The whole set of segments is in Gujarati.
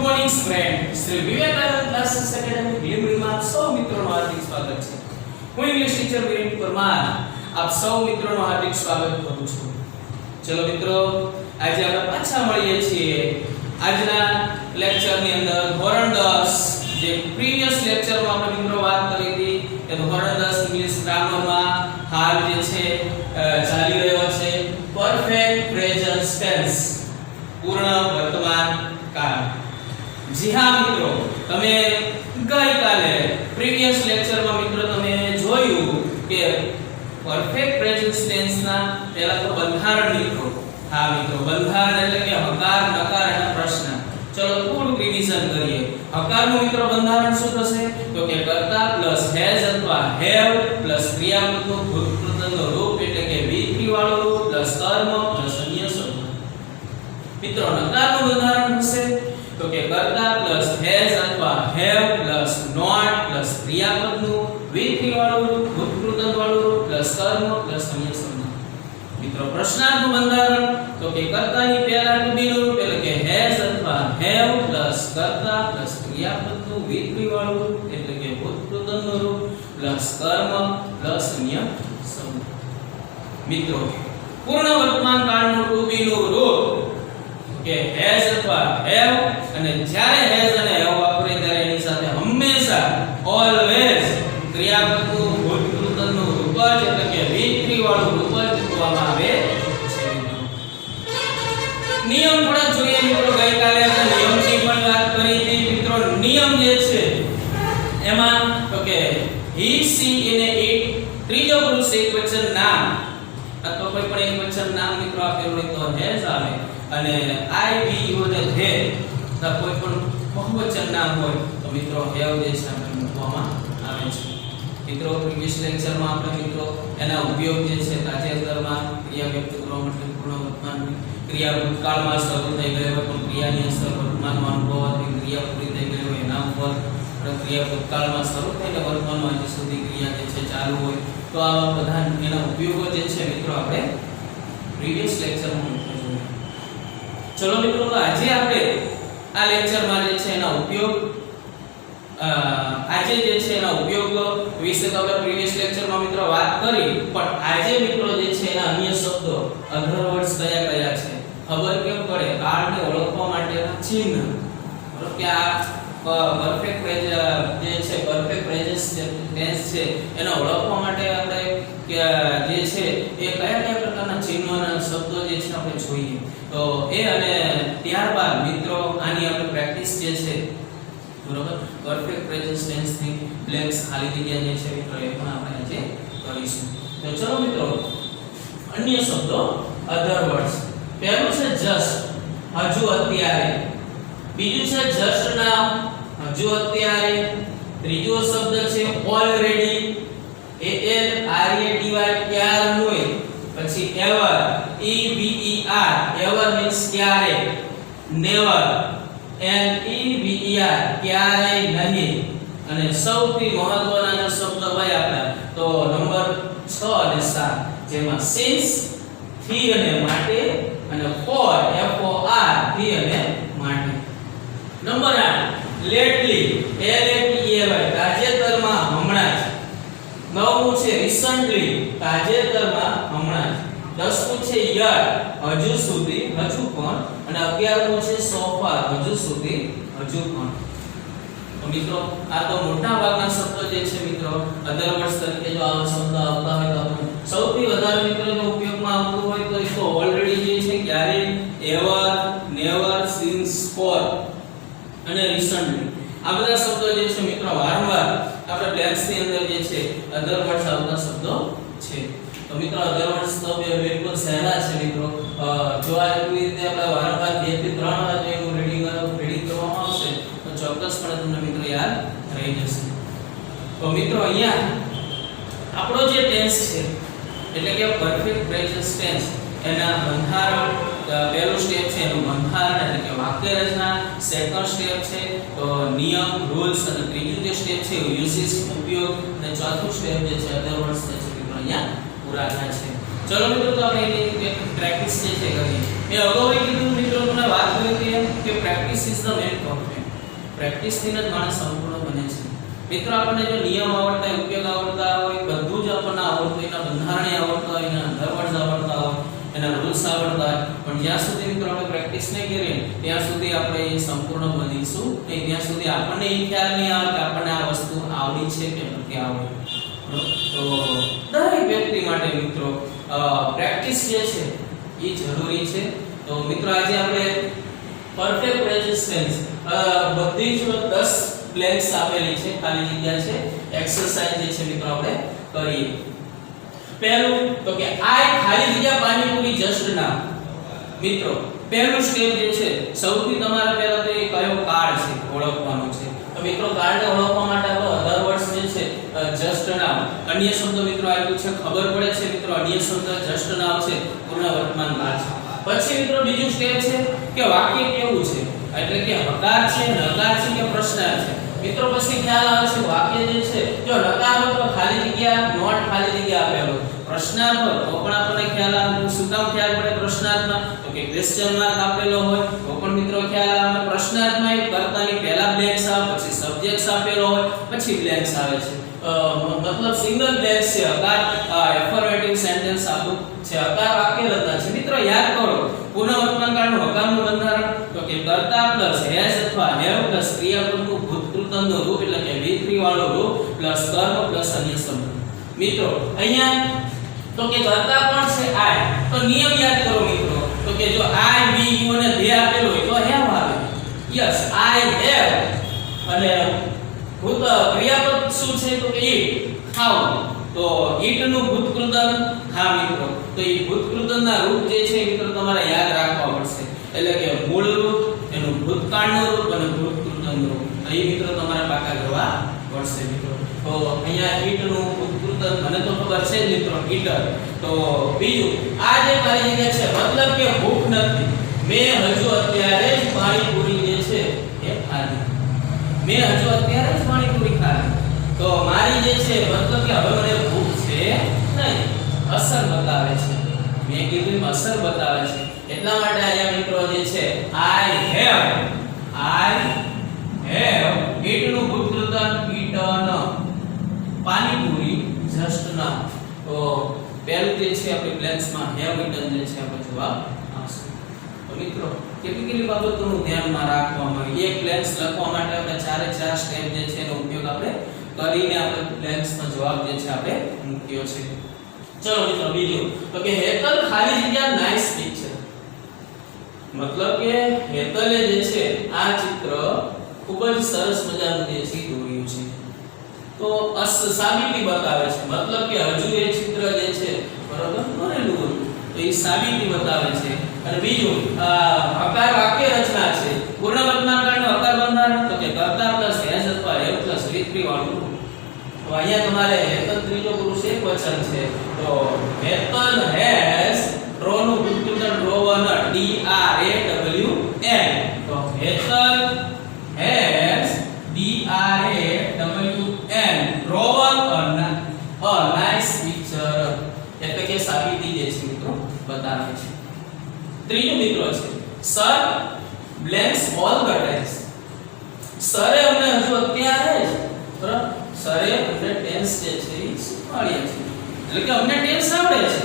Morning friend Shri Vivekanand classes academy લીમડીમાં સૌ મિત્રોનું હાર્દિક સ્વાગત છે. હું ઇંગ્લિશ ટીચર વિરેન પરમાર આપ સૌ મિત્રોનું હાર્દિક સ્વાગત કરું છું. ચલો મિત્રો, આજે આપણે પાછા મળીએ છીએ. આજના લેક્ચરની અંદર ધોરણ 10 જે પ્રીવિયસ લેક્ચરમાં આપણે મિત્રો વાત કરી હતી કે ધોરણ 10 ઇંગ્લિશ ગ્રામરમાં હાલ જે છે ચાલી રહ્યો છે પરફેક્ટ પ્રેઝન્ટ ટેન્સ, પૂર્ણ વર્તમાન કાળ. જી હા મિત્રો, તમે ગઈકાલે પ્રીવિયસ લેક્ચરમાં મિત્રો તમે જોયું કે પરફેક્ટ પ્રેઝન્ટ ટેન્સના પહેલા તો બંધારણ મિત્રો. હા મિત્રો, બંધારણ એટલે કે હકાર, નકાર અને પ્રશ્ન. ચલો થોડું રિવિઝન કરીએ. હકારનું મિત્રો બંધારણ શું થશે? તો કે કર્તા પ્લસ હેઝ અથવા હેવ પ્લસ ક્રિયાપદનું ભૂતપૂર્વનું રૂપ એટલે કે V3 વાળું રૂપ પ્લસ કર્મ પ્લસ અન્ય શબ્દ. મિત્રો નકારનું બંધારણ થશે તો કે કર્તા પ્લસ હેઝ અથવા હેવ પ્લસ નોટ પ્લસ ક્રિયાપદનું V3 વાળું રૂપ ભૂતપૂર્વ વાળું રૂપ પ્લસ કર્મ પ્લસ અન્ય શબ્દ. મિત્રો પ્રશ્નાર્થનું બંધારણ તો કે કર્તાની પહેલા to be નું રૂપ એટલે કે હેઝ અથવા હેવ પ્લસ કર્તા પ્લસ ક્રિયાપદનું V3 વાળું રૂપ એટલે કે ભૂતપૂર્વનું રૂપ પ્લસ કર્મ પ્લસ અન્ય શબ્દ. મિત્રો પૂર્ણ વર્તમાન કાળનું to be નું રૂપ કે હેઝ અથવા હેવ, અને જ્યારે હેઝ અને હેવ વાપરે ત્યારે એની સાથે હંમેશા ઓલવેઝ ક્રિયાપદનું ભૂતપૂર્વનું રૂપ જ એટલે કે V3 વાળું રૂપ જ મૂકવામાં આવે છે. નિયમ થોડા જોઈએ મિત્રો. ગઈકાલે આપણે નિયમની પણ વાત કરી હતી મિત્રો. નિયમ જે છે એમાં તો કે he she એને it ત્રીજો પુરુષ એકવચન નામ અથવા કોઈ પણ એકવચન નામ મિત્રો આપેલું હોય તો હેઝ આવે, અને I we you અને they અથવા કોઈ પણ બહુવચન નામ હોય તો મિત્રો હેવ જે છે આપણે મૂકવામાં આવે છે. મિત્રો પ્રીવિયસ લેક્ચરમાં આપણે મિત્રો એના ઉપયોગ જે છે તાજેતરમાં ક્રિયા વ્યક્ત કરવા માટે પૂર્ણ વર્તમાન ક્રિયા ભૂતકાળમાં શરૂ થઈ ગઈ હોય પણ ક્રિયાની અસર વર્તમાનમાં અનુભવાથી ક્રિયા પૂરી થઈ ગઈ હોય એના ઉપર ક્રિયા ભૂતકાળમાં શરૂ થઈને વર્તમાનમાં હજી સુધી ક્રિયા જે છે ચાલુ હોય તો આ બધા એના ઉપયોગો જે છે મિત્રો આપણે પ્રીવિયસ લેક્ચરમાં મૂકીશું. ચલો મિત્રો, આજે આપણે આ લેક્ચરમાં જે છે એના ઉપયોગ આજે જે છે એના ઉપયોગ વિશે તો આપણે પ્રીવિયસ લેક્ચરમાં મિત્રો વાત કરી, પણ આજે મિત્રો જે છે એના અન્ય શબ્દો અધર વર્ડ્સ કયા કયા છે ખબર કેમ પડે? કાળને ઓળખવા માટેના ચિહ્ન. બરોબર કે આ પરફેક્ટ જે છે પરફેક્ટ પ્રેઝન્ટ ટેન્સ છે એને ઓળખવા માટે આપણે કે જે છે એ કયા કયા પ્રકારના ચિહ્નો અને શબ્દો જે છે આપણે જોઈએ તો એ, અને ત્યારબાદ મિત્રો આની આપણે પ્રેક્ટિસ જે છે બરોબર પરફેક્ટ પ્રેઝન્ટ ટેન્સ ની બ્લેન્ક્સ ખાલી જગ્યા જે છે મિત્રો એ પણ આપણે આજે કરીશું. તો ચલો મિત્રો, અન્ય શબ્દો અધર વર્ડ્સ. પહેલું છે જસ્ટ, હજુ અત્યારે. બીજું છે જસ્ટ નાઉ, હજુ અત્યારે. ત્રીજો શબ્દ છે ઓલરેડી, ક્યારનું. પછી એવર, એવર મીન્સ ક્યારે. નેવર, ક્યારેય નહીં. અને સૌથી મહત્વના જે શબ્દ હોય આપણા તો નંબર 6 અને 7, જેમાં since થી અને માટે, અને for થી અને માટે. નંબર 8 lately, તાજેતરમાં, હમણાં જ. 9મું છે recently, તાજેતરમાં, હમણાં જ. 10મું છે yet, હજુ સુધી, હજુ પણ. અને 11મું છે so far, હજુ સુધી, હજુ પણ. તો મિત્રો આ તો મોટા ભાગના શબ્દો જે છે મિત્રો અધર વર્ડ્સ તરીકે જો આવા શબ્દ આવતા હોય તો સૌથી વધારે મિત્રો જો ઉપયોગમાં આવતું હોય તો એ તો ઓલરેડી જે છે, ક્યારે, એવર, નેવર, સિન્સ, ફોર અને રિસન્ટલી. આ બધા શબ્દો જે છે મિત્રો વારંવાર આપણે બ્લેન્ક્સ ની અંદર જે છે અધર વર્ડ્સ આવતા શબ્દો છે. તો મિત્રો અધર વર્ડ્સ તો બિલકુલ સહેલા છે મિત્રો. જો આ રીતે આપણે વારંવાર 2 થી 3 વાર જેવું રીડિંગ કરવામાં આવશે તો ચોક્કસપણે તમને મિત્રો યાદ રહી જશે. તો મિત્રો અહીંયા આપણો જે ટેન્સ છે એટલે કે પરફેક્ટ પ્રેઝન્ટ ટેન્સ એના બંધારણ, પહેલું સ્ટેપ છે એનું બંધારણ એટલે કે વાક્ય રચના, સેકન્ડ સ્ટેપ છે તો નિયમ, રૂલ્સ, અને ત્રીજું જે સ્ટેપ છે યુઝિસ, ઉપયોગ, અને ચોથું સ્ટેપ જે છે અધર વર્ડ્સ છે મિત્રો અહીંયા પૂરા થાય છે. ચલો મિત્રો, તો આપણે એની પ્રેક્ટિસ જે છે કરીએ. મેં અગાઉ કીધું મિત્રો તમને વાત કરી હતી કે practice is the main perfect. Practice થી જ માણસ સંપૂર્ણ બને છે. મિત્રો આપણને જો નિયમ આવડતા હોય, ઉપયોગ આવડતા હોય, બધું જ આપણને આવડતું, એના બંધારણીય આવડતા હોય, એના અંડરવર્ડ્સ આવડતા હોય, એના રૂલ્સ આવડતા હોય, પણ જ્યાં સુધી મિત્રો આપણે પ્રેક્ટિસ નહીં કરીએ ત્યાં સુધી આપણે સંપૂર્ણ બનીશું નહીં. ત્યાં સુધી આપણને એ ખ્યાલ નહીં આવે કે આપણને આ વસ્તુ આવડી છે કે નથી આવડી. તો દરેક વ્યક્તિ માટે મિત્રો પ્રેક્ટિસ જે છે એ જરૂરી છે. તો મિત્રો આજે આપણે પરફેક્ટ રેઝિસ્ટન્સ બધી જ 10 બ્લેન્ક્સ આપેલી છે, ખાલી જગ્યા છે, એક્સરસાઇઝ જે છે મિત્રો આપણે કરીએ. પહેલું તો કે આઈ ખાલી જગ્યા પાણીપુરી જસ્ટ નામ. મિત્રો પહેલું સ્ટેપ જે છે સૌથી તમારે પહેલા તો એ કયો કાર્ડ છે ઓળખવાનો છે. તો મિત્રો કાર્ડને ઓળખવા માટે આપણો અધર વર્ડ્સ જે છે જસ્ટ નામ, અન્ય શબ્દ મિત્રો આપ્યું છે, ખબર પડે છે મિત્રો અન્ય શબ્દ જસ્ટ નામ છે, પૂર્ણ વર્તમાન કાળ છે. પછી મિત્રો બીજું સ્ટેપ છે કે વાક્ય કેવું છે, એટલે કે હકાર છે, નકાર છે કે પ્રશ્નાર્થ છે. મિત્રો પછી ખ્યાલ આવે છે વાક્ય જે છે જો નકાર હોય તો ખાલી જગ્યા નોટ ખાલી જગ્યા આપેલો, પ્રશ્નાર્થ હોય તો પણ આપણને ખ્યાલ આવે. શું કામ ખ્યાલ પડે પ્રશ્નાર્થમાં? તો કે ક્વેશ્ચન માર્ક આપેલો હોય તો પણ મિત્રો ખ્યાલ આવે. પ્રશ્નાર્થમાં એક કર્તાની પહેલા બ્લેન્ક્સ આવે, પછી સબ્જેક્ટ્સ આપેલો હોય, પછી બ્લેન્ક્સ આવે છે. મતલબ સિંગલ બ્લેન્ક્સ છે. હકાર એફર્મેટિવ સેન્ટેન્સ આપું છે, હકાર વાક્ય રચના છે. મિત્રો યાદ કરો પૂર્ણ વર્તમાન કાળનું હકારનું બંધારણ તો કે કર્તા પ્લસ હેઝ અથવા હેવ પ્લસ ક્રિયાપદનું ભૂતકૃતનનું રૂપ એટલે કે V3 વાળું રૂપ પ્લસ કર્મ પ્લસ અન્ય શબ્દ. મિત્રો અહીંયા તો કે કર્તા પણ છે આઈ, તો નિયમ યાદ કરો મિત્રો. તો કે જો આઈ વી યુ અને ધે આપેલો હોય તો હેવ આવે. Yes I have. અને ભૂત ક્રિયાપદ શું છે તો કે ઈટ, ખાવ. તો ઈટ નું ભૂતકૃતન હા મિત્રો. તો એ ભૂતકૃતનના રૂપ જે છે મિત્રો તમારે યાદ રાખવા પડશે. એટલે કે મૂળ રૂપ, એનું ભૂતકાળનું રૂપ અને ભૂતકૃતનનું રૂપ. અહીં મિત્રો તમારે પાકા કરવા પડશે મિત્રો. તો અહીંયા ઈટ નું ભૂતકૃતન મને તો ખબર છે જ મિત્રો, ઈટર. તો બીજું આ જે ખાલી જગ્યા છે મતલબ કે ભૂખ નથી. મેં હજુ અત્યારે જ પાણીપુરી જે છે એ ખાધી. મેં હજુ અત્યારે જ પાણીપુરી ખાધી. તો મારી જે છે મતલબ કે હવે મને ભૂખ છે નહીં. અસર બતાવે છે. મેં કીધું અસર બતાવે છે. એટલા માટે અહીંયા મિત્રો જે છે આઈ હેવ ઈટ નું ભૂતકૃતન ઈટન, પાણીપુરી જસ્ટ ના. તો પહેલું જે છે આપણે બ્લેન્ક્સમાં હેવ ઈટન જે છે આપણો જવાબ આવશે. તો મિત્રો કેટલી બાબતોનું ધ્યાનમાં રાખવામાં આવે. એક બ્લેન્ક્સ લખવા માટે આપણે ચારે ચાર સ્ટેપ જે છે એનો ઉપયોગ આપણે કરીને આપણે બ્લેન્ક્સનો જવાબ જે છે આપણે મૂક્યો છે. ચલો મિત્રો બીજું તો કે હેતલ ખાલી જગ્યા નાઇસ પિક્ચર. મતલબ કે હેતલે જે છે આ ચિત્ર ખૂબ જ સરસ મજાનું જે છે દોર્યું છે. તો સાબિતી બતાવે છે. મતલબ કે હજુ એ ચિત્ર જે છે બરોબર દોરેલું હતું તો એ સાબિતી બતાવે છે. અને બીજું હકાર વાક્ય રચના છે. પૂર્ણ વર્તમાન કાળનું હકાર બંધારણ તો કે કર્તા પ્લસ હેઝ અથવા હેવ પ્લસ V3 વાળું. તો અહીંયા તમારે હેતલ ત્રીજો પુરુષ એકવચન છે. તો હેતલ હેઝ ડ્રો નું ભૂતકૃતન ડ્રોવન D R A W N. તો Hetal has D R A W N ડ્રોવન a nice picture. એટલે કે સાબિતી જે છે મિત્રો બતાવે છે. ત્રીજો મિત્રો છે sir blanks all the tenses. સરે અમને હજુ અત્યારે જ બરાબર સરે અમને ટેન્સ જે છે એ શીખવાડ્યા છે. એટલે કે અમને ટેન્સ આવડે છે.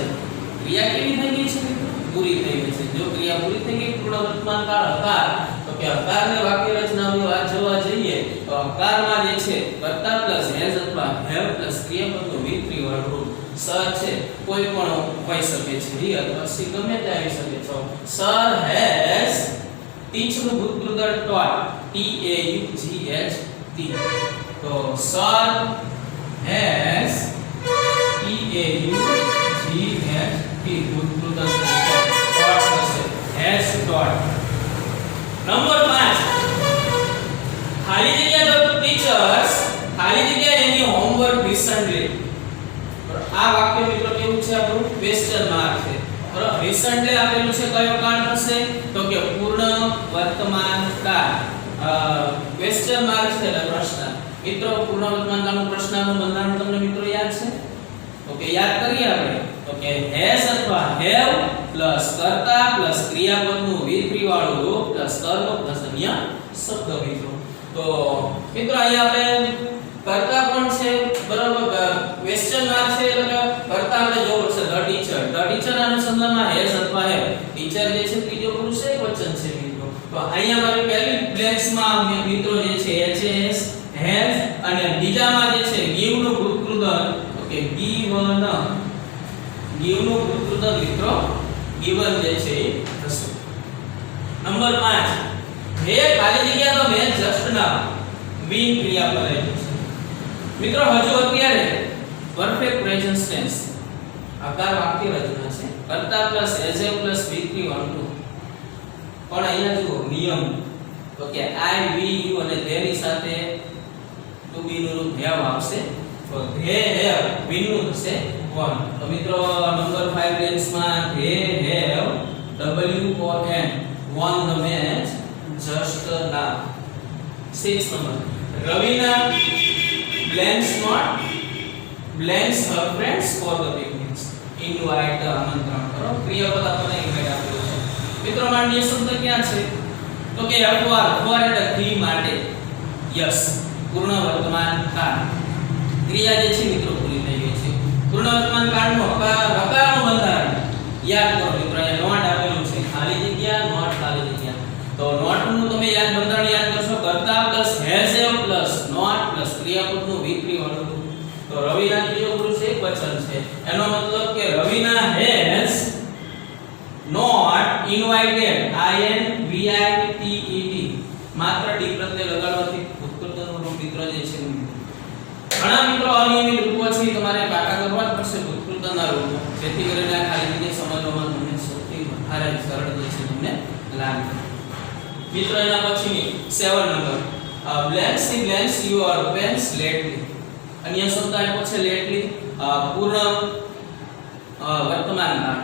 ક્રિયા કેવી થઈ ગઈ છે મિત્રો? પૂરી થઈ ગઈ છે. જો ક્રિયા પૂરી થઈ ગઈ પૂર્ણ વર્તમાન કાળ હકાર તો કે હકારને વાક્ય રચનાની વાત જોવા જઈએ તો હકારમાં જે છે કર્તા પ્લસ હેઝ અથવા હેવ પ્લસ ક્રિયાપદનું V3 વાળું રૂપ. સર છે કોઈ પણ હોઈ શકે છે, હી અથવા સી ગમે તે આવી શકે છે. સર હેઝ ટીચ નું ભૂતકૃતન taught T A U G H T. તો sir has T A U G H T ભૂતકૃતન ટોટ હશે હેઝ ટોટ. નંબર 5 ખાલી જગ્યા ધ ટીચર્સ ખાલી જગ્યા એની હોમવર્ક રિસન્ટલી. આ વાક્ય મિત્રો કેવું છે આપણું ક્વેશ્ચન માર્ક છે બરાબર. રિસન્ટલી આપેલું છે કયો કાળ થશે તો કે પૂર્ણ વર્તમાન કાળ. ક્વેશ્ચન માર્ક છે એટલે પ્રશ્ન. મિત્રો પૂર્ણ વર્તમાન કાળનું પ્રશ્નનું બંધારણ તમને મિત્રો યાદ છે? ઓકે યાદ કરીએ આપણે. તો કે હેઝ અથવા હેવ પ્લસ કર્તા પ્લસ ક્રિયાપદનું V3 V3 વાળું રૂપ પ્લસ કર્મ પ્લસ અન્ય શબ્દ મિત્રો. તો મિત્રો અહીંયા આપણે કર્તા કોણ છે બરાબર ક્વેશ્ચન માર્ક છે એટલે કર્તા આપણે જોવું છે ધ ટીચર ના અનુસંધાનમાં હેઝ અથવા હેવ ટીચર જે છે ત્રીજો પુરુષ એક વચન છે મિત્રો. તો અહીંયા મારી પહેલી બ્લેન્ક્સમાં મિત્રો જે છે એચએસ હેઝ અને બીજામાં જે છે ગીવ નું ભૂતકૃદન ઓકે ગીવન નું ભૂતકૃદન મિત્રો ગીવન જે છે એ થશે. નંબર 5 હે ખાલી જગ્યા તો મેં જસ્ટ ના વીન ક્રિયા કરેલી છે મિત્રો. હજુ અત્યારે પરફેક્ટ પ્રેઝન્ટ ટેન્સ આકાર વાક્ય રચના છે કર્તા plus as a plus V3 વાળું. પણ અહીંયા જુઓ નિયમ તો કે I V U અને તેની સાથે to be નું રૂપ હેવ આવશે. તો ધે હેવ વી નું થશે 1. તો મિત્રો નંબર 5 લેન્સમાં they have W or N won the match just now. 6 number Ravina blanks not blanks her friends for the picnics. Invite આમંત્રણ કરો. ક્રિયાપદ આપણને ઇન્વાઇટ આપેલું છે મિત્રો. માનનીય શબ્દ ક્યાં છે તો કે for એટલે થી માટે યસ પૂર્ણ વર્તમાન કાળ. ક્રિયા જે છે મિત્રો પૂરી થઈ ગઈ છે. પૂર્ણ વર્તમાન કાળનો હકારનું બંધારણ યાદ કરો મિત્રો. અહીંયા નોટ આપેલું છે ખાલી જગ્યા નોટ ખાલી જગ્યા. તો નોટ નું તમે બંધારણ યાદ કરશો કર્તા plus has have plus not plus ક્રિયાપદનું V3 વાળું. તો રવિના ત્રીજો પુરુષ એક વચન છે. એનો મતલબ કે રવિના હેઝ નોટ ઇન્વાઇટેડ INVITED માત્ર ડી પ્રત્યય લગાડવાથી ભૂતકૃતનું રૂપ મિત્રો જે છે. ઘણા મિત્રો અનિયમિત રૂપો છે તમારે પાકા કરવા જ પડશે ભૂતકૃતના રૂપો જેથી કરીને આ ખાલી જગ્યા સમજવામાં તમને સૌથી વધારે સરળ જે છે તમને લાગે. મિત્રો એના પછીની 7 number blanks your pens lately. અન્ય શબ્દ આપ્યો છે lately પૂર્ણ વર્તમાન કાળ.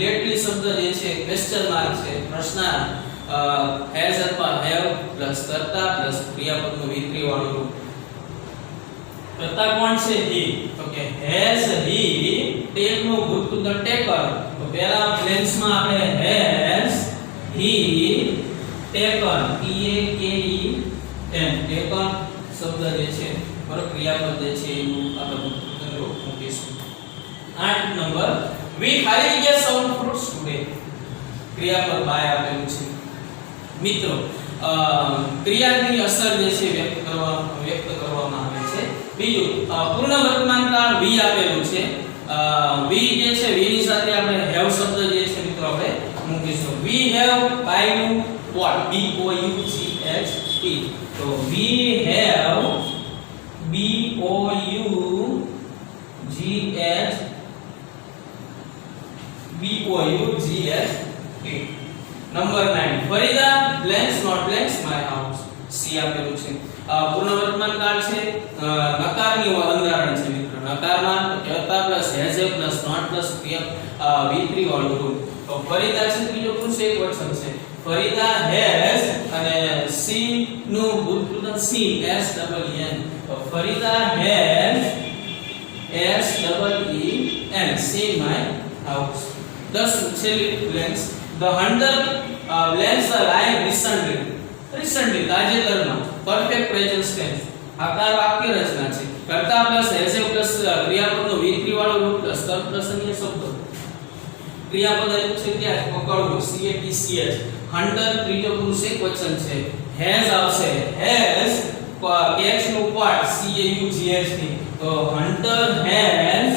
lately શબ્દ જે છે ક્વેશ્ચન માર્ક છે પ્રશ્નાર્થ has અથવા have પ્લસ કર્તા પ્લસ ક્રિયાપદનું V3 વાળું રૂપ. કર્તા કોણ છે he તો કે has he take નું ભૂતકૃત taker. તો પહેલા બ્લેન્ક્સમાં આપણે has he taken taken શબ્દ જે છે બરાબર ક્રિયાપદ જે છે એનું આપણે ભૂતકૃત રૂપ મૂકીશું. 8 નંબર we ખાલી જગ્યા some fruits today. ક્રિયાપદ બાય આપેલું છે મિત્રો. ક્રિયાની અસર જે છે વ્યક્ત કરવામાં આવે છે. બીજું પૂર્ણ વર્તમાન કાળ V આપેલું છે. V જે છે V ની સાથે આપણે have શબ્દ જે છે મિત્રો આપણે મૂકીશું. we have by નું what B O U G H T. તો we have B O U G H B O U G H T. Number 9 ફરીદા blanks not blanks my house. C આપેલું છે. પૂર્ણ વર્તમાન કાળ છે. નકારની બંધારણ છે મિત્રો. નકારમાં કર્તા plus has a plus not plus V3 વાળું રૂપ. તો ફરીદા છે ત્રીજો પુરુષ એક વચન છે. ફરીદા has અને C નું ભૂતકૃત C S double N. તો ફરીદા has S double E N see my house. 10 છેલ્લી blanks the hunter blanks the lion recently તાજેતરમાં perfect present tense આકાર વાક્ય રચના છે. કર્તા પ્લસ has પ્લસ ક્રિયાપદનો V3 વાળો રૂપ પ્લસ કર્મ પ્લસ અન્ય શબ્દો. ક્રિયાપદ આપ્યું છે ત્યાં પકડવું CATCH. hunter ત્રીજો પુરુષ એક વચન છે. has આવશે has catch નું part CAUGH થી. તો hunter has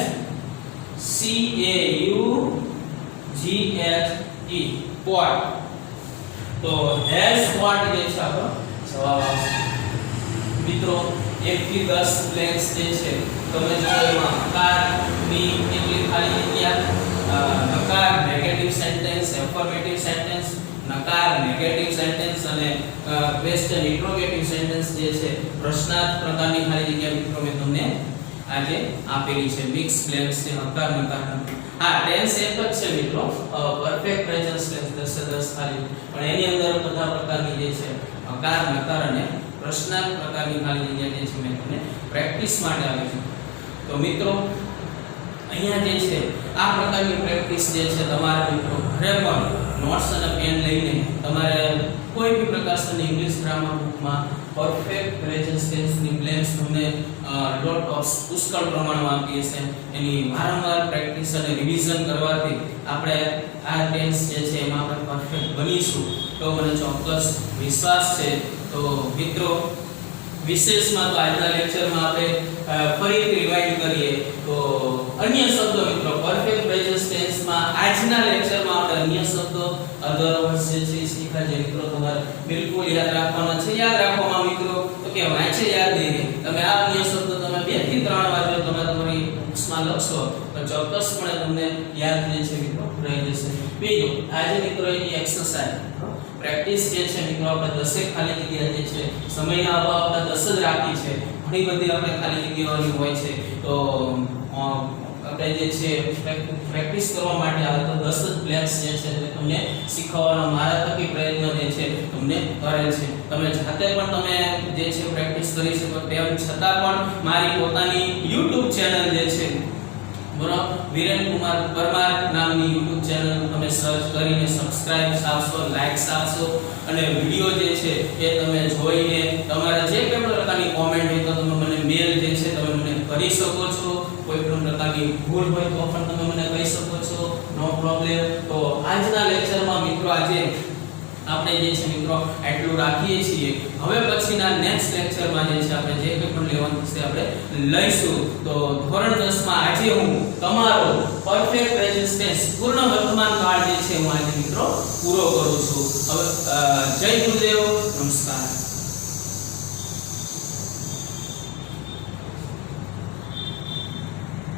CAUGHE caught. તો has caught જે છે આપણો જવાબ આવશે મિત્રો. 1 થી 10 બ્લેન્ક્સ જે છે તમે જો એમાં નકારની કેટલી ખાલી જગ્યા નકાર નેગેટિવ સેન્ટેન્સ એફર્મેટિવ સેન્ટેન્સ નકાર નેગેટિવ સેન્ટેન્સ અને ક્વેશ્ચન ઇન્ટ્રોગેટિવ સેન્ટેન્સ જે છે પ્રશ્નાર્થ પ્રકારની ખાલી જગ્યા મિત્રો મેં તમને આજે આપેલી છે. મિક્સ બ્લેન્ક્સ છે નકાર નકાર. હા ટેન્સ એક જ છે મિત્રો પરફેક્ટ પ્રેઝન્ટ ટેન્સ 10 ખાલી પણ એની અંદર બધા પ્રકારની જે છે નકાર નકાર અને પ્રશ્નાર્થ પ્રકારની ખાલી જગ્યા જે છે મેં તમને પ્રેક્ટિસ માટે આપી છે. તો મિત્રો અહીંયા જે છે આ પ્રકારની પ્રેક્ટિસ જે છે તમારા મિત્રો ઘરે પણ નોટ્સ અને પેન લઈને તમારે ક્લાસ અને ઇંગ્લિશ ગ્રામર બુકમાં પરફેક્ટ પ્રેઝન્ટ ટેન્સ ની બ્લેન્ક્સ તમને લોટ ઓફ પુષ્કળ પ્રમાણમાં આપીએ છે. એની વારંવાર પ્રેક્ટિસ અને રિવિઝન કરવાથી આપણે આ ટેન્સ જે છે એમાં આપણે પરફેક્ટ બનીશું તો મને ચોક્કસ વિશ્વાસ છે. તો મિત્રો વિશેષમાં તો આજના લેક્ચરમાં આપણે ફરીથી રિવાઇન્ડ કરીએ તો અન્ય શબ્દો મિત્રો પરફેક્ટ પ્રેઝન્ટ ટેન્સમાં આજના લેક્ચરમાં આપણે અન્ય શબ્દો અધરવર્સ જે છે શીખ્યા. જે મિત્રો તમારે બિલકુલ યાદ રાખવાના છે. યાદ રાખવામાં મિત્રો તો કે વાંચે યાદ નહીં. તમે આ અન્ય શબ્દો તમે 2 થી 3 વાર જો તમે તમારી બુક્સમાં લખશો તો ચોક્કસપણે તમને યાદ જે છે મિત્રો રહી જશે. બીજું આજે મિત્રો એની એક્સરસાઇઝ પ્રેક્ટિસ જે છે મિત્રો આપણે 10 ખાલી જગ્યા જે છે સમયના અભાવ આપણે 10 જ રાખી છે. ઘણી બધી આપણે ખાલી જગ્યાઓની હોય છે તો આપણે જે છે પ્રેક્ટિસ કરવા માટે આ તો 10 જ બ્લેન્ક્સ જે છે તે તમને શીખવવાનો મારા થકી પ્રયત્ન જે છે તમને કરેલ છે. તમે જાતે પણ તમે જે છે પ્રેક્ટિસ કરી શકો. તેમ છતાં પણ મારી પોતાની YouTube ચેનલ જે છે બરાબર વિરેન કુમાર પરમાર નામની YouTube ચેનલ તમે સર્ચ કરીને સબસ્ક્રાઇબ આપશો, લાઈક્સ આપશો અને વિડિયો જે છે એ તમે જોઈને તમારે જે કોઈ પણ પ્રકારની કોમેન્ટ હોય તો તમે મને મેલ જે છે તમે મને કરી શકો છો. કોઈ પણ પ્રકારની ભૂલ હોય તો પણ તમે મને કહી શકો છો. નો પ્રોબ્લેમ. તો આજના લેક્ચરમાં મિત્રો આજે આપણે જે છે મિત્રો એટલું રાખીએ છીએ. હવે પછીના નેક્સ્ટ લેક્ચરમાં જે છે આપણે જે કંઈ પણ લેવાનું છે આપણે લઈશું. તો ધોરણ 10 માં આજે હું તમારો પરફેક્ટ પ્રેઝન્ટ ટેન્સ પૂર્ણ વર્તમાન કાળ જે છે હું આજે મિત્રો પૂરો કરું છું. હવે જય ગુરુદેવ.